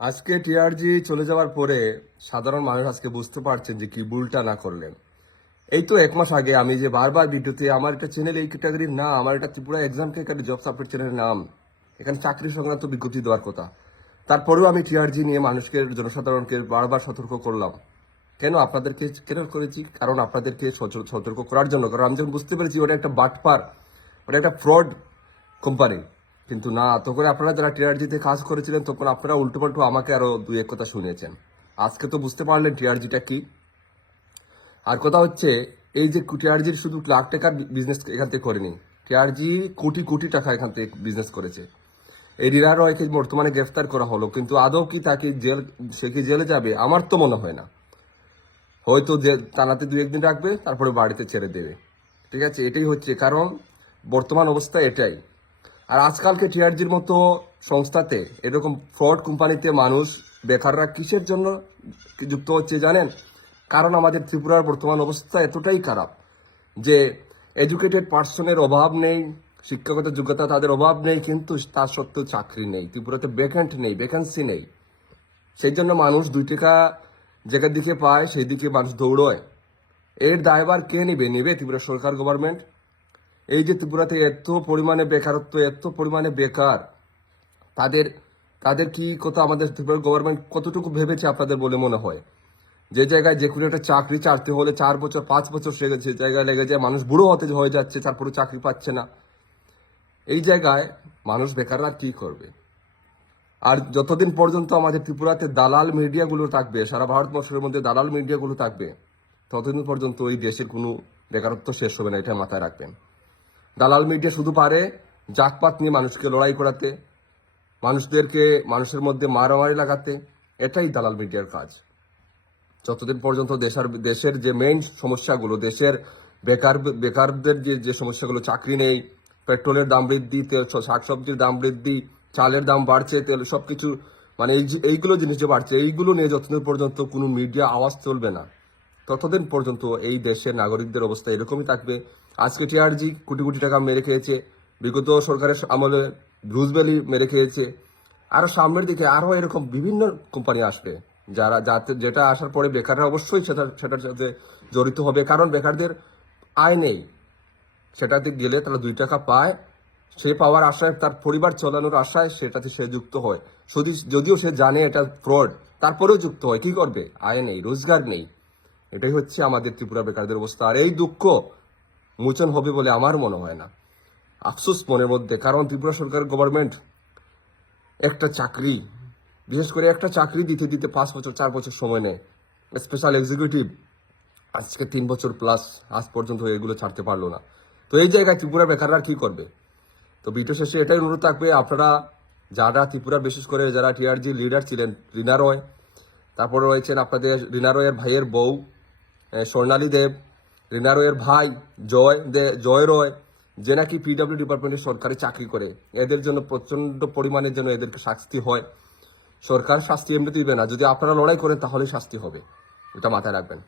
আজকে টিআরজি চলে যাওয়ার পরে সাধারণ মানুষ আজকে বুঝতে পারছেন যে কি ভুলটা না করলেন। এই তো এক মাস আগে আমি যে বারবার ভিডিওতে আমার একটা চ্যানেল এই ক্যাটাগরির না আমার এটা Tripura exam category job support চ্যানেলের নাম, এখানে চাকরি সংক্রান্ত বিজ্ঞপ্তি দেওয়ার কথা। তারপরেও আমি টিআরজি নিয়ে মানুষকে, জনসাধারণকে বারবার সতর্ক করলাম। কেন আপনাদেরকে কেন করেছি? কারণ আপনাদেরকে সতর্ক করার জন্য। কারণ আমি যখন বুঝতে পেরেছি, ওটা একটা বাটপার, ওটা একটা ফ্রড কোম্পানি কিন্তু না, তখন আপনারা যারা টিআরজিতে কাজ করেছিলেন, তখন আপনারা উল্টোপাল্টো আমাকে আরও দুই এক কথা শুনিয়েছেন। আজকে তো বুঝতে পারলেন টিআরজিটা কি। আর কথা হচ্ছে, এই যে টিআরজির শুধু লাখ টাকার বিজনেস এখান থেকে করেনি, টিআরজি কোটি কোটি টাকা এখান থেকে বিজনেস করেছে। এই রিরা রয়কে বর্তমানে গ্রেফতার করা হলো, কিন্তু আদৌ কি তাকে জেল, সে কি জেলে যাবে, আমার তো মনে হয় না। হয়তো যে টানাতে দু একদিন রাখবে, তারপরে বাড়িতে ছেড়ে দেবে। ঠিক আছে, এটাই হচ্ছে কারণ, বর্তমান অবস্থা এটাই। আর আজকালকে টিআরজির মতো সংস্থাতে এরকম ফ্রড কোম্পানিতে মানুষ বেকাররা কিসের জন্য যুক্ত হচ্ছে জানেন? কারণ আমাদের ত্রিপুরার বর্তমান অবস্থা এতটাই খারাপ যে এডুকেটেড পার্সনের অভাব নেই, শিক্ষাগত যোগ্যতা তাদের অভাব নেই, কিন্তু তার সত্ত্বেও চাকরি নেই। ত্রিপুরাতে ভ্যাকেন্ট নেই ভ্যাকেন্সি নেই। সেই জন্য মানুষ দুই টাকা জায়গার দিকে পায়, সেই দিকে মানুষ দৌড়য়। এর দায়ভার কে নেবে? নেবে ত্রিপুরা সরকার গভর্নমেন্ট এই যে ত্রিপুরাতে এত পরিমাণে বেকারত্ব, এত পরিমাণে বেকার, তাদের তাদের কি কথা আমাদের ত্রিপুরা গভর্নমেন্ট কতটুকু ভেবেছে আপনাদের বলে মনে হয়? যে জায়গায় যে কোনো একটা চাকরি চারতে হলে চার বছর, পাঁচ বছর সে সে জায়গায় লেগে যায়, মানুষ বুড়ো হতে হয়ে যাচ্ছে তারপরে চাকরি পাচ্ছে না। এই জায়গায় মানুষ বেকাররা কি করবে? আর যতদিন পর্যন্ত আমাদের ত্রিপুরাতে দালাল মিডিয়াগুলো থাকবে, সারা ভারতবর্ষের মধ্যে দালাল মিডিয়াগুলো থাকবে, ততদিন পর্যন্ত ওই দেশের কোনো বেকারত্ব শেষ হবে না, এটা মাথায় রাখবেন। দালাল মিডিয়া শুধু পারে জাতপাত নিয়ে মানুষকে লড়াই করাতে, মানুষদেরকে মানুষের মধ্যে মারামারি লাগাতে, এটাই দালাল মিডিয়ার কাজ। যতদিন পর্যন্ত দেশের দেশের যে মেইন সমস্যাগুলো, দেশের বেকার, বেকারদের যে যে সমস্যাগুলো, চাকরি নেই, পেট্রোলের দাম বৃদ্ধি, তেল, শাকসবজির দাম বৃদ্ধি, চালের দাম বাড়ছে, তেল, সবকিছু মানে এই যে- এইগুলো জিনিস যে বাড়ছে, এইগুলো নিয়ে যতদিন পর্যন্ত কোনো মিডিয়া আওয়াজ চলবে না ততদিন পর্যন্ত এই দেশের নাগরিকদের অবস্থা এরকমই থাকবে। আজকে টিআরজি কোটি কোটি টাকা মেরে খেয়েছে। বিগত সরকারের আমলে ব্রুজ ভ্যালি মেরে খেয়েছে। আরও সামনের দিকে আরও এরকম বিভিন্ন কোম্পানি আসবে। যারা যাতে যেটা আসার পরে বেকাররা অবশ্যই সেটা সেটার সাথে জড়িত হবে। কারণ বেকারদের আয় নেই। সেটাতে গেলে তারা দুই টাকা পায়। সে পাওয়ার আশায় তার পরিবার চালানোর আশায় সেটাতে সে যুক্ত হয়। যদি যদিও সে জানে এটা ফ্রড, তারপরেও যুক্ত হয়। কি করবে? আয় নেই, রোজগার নেই। এটাই হচ্ছে আমাদের ত্রিপুরা বেকারদের অবস্থা। আর এই দুঃখ মোচন হবে বলে আমার মনে হয় না। আফসোস মনের মধ্যে, কারণ ত্রিপুরা সরকার গভর্নমেন্ট একটা চাকরি, বিশেষ করে একটা চাকরি দিতে দিতে পাঁচ বছর, চার বছর সময় নেয়। স্পেশাল এক্সিকিউটিভ আজকে তিন বছর প্লাস আজ পর্যন্ত এগুলো ছাড়তে পারল না। তো এই জায়গায় ত্রিপুরা বেকাররা কি করবে? তো ভিডিও শেষে এটাই অনুরোধ থাকবে, আপনারা যারা ত্রিপুরা, বিশেষ করে যারা টিআরজি লিডার ছিলেন, রিনা রয়, তারপরে রয়েছেন আপনাদের রিনা রয়ের ভাইয়ের বউ স্বর্ণালী দেব, রিনা রয়ের ভাই, জয় দে, জয় রয়, যে নাকি পিডব্লিউ ডিপার্টমেন্টে সরকারি চাকরি করে। এদের জন্য প্রচণ্ড পরিমাণের জন্য এদেরকে শাস্তি হয়। সরকার শাস্তি এমনি দিবে না। যদি আপনারা লড়াই করেন তাহলে শাস্তি হবে। এটা মাথায় রাখবেন।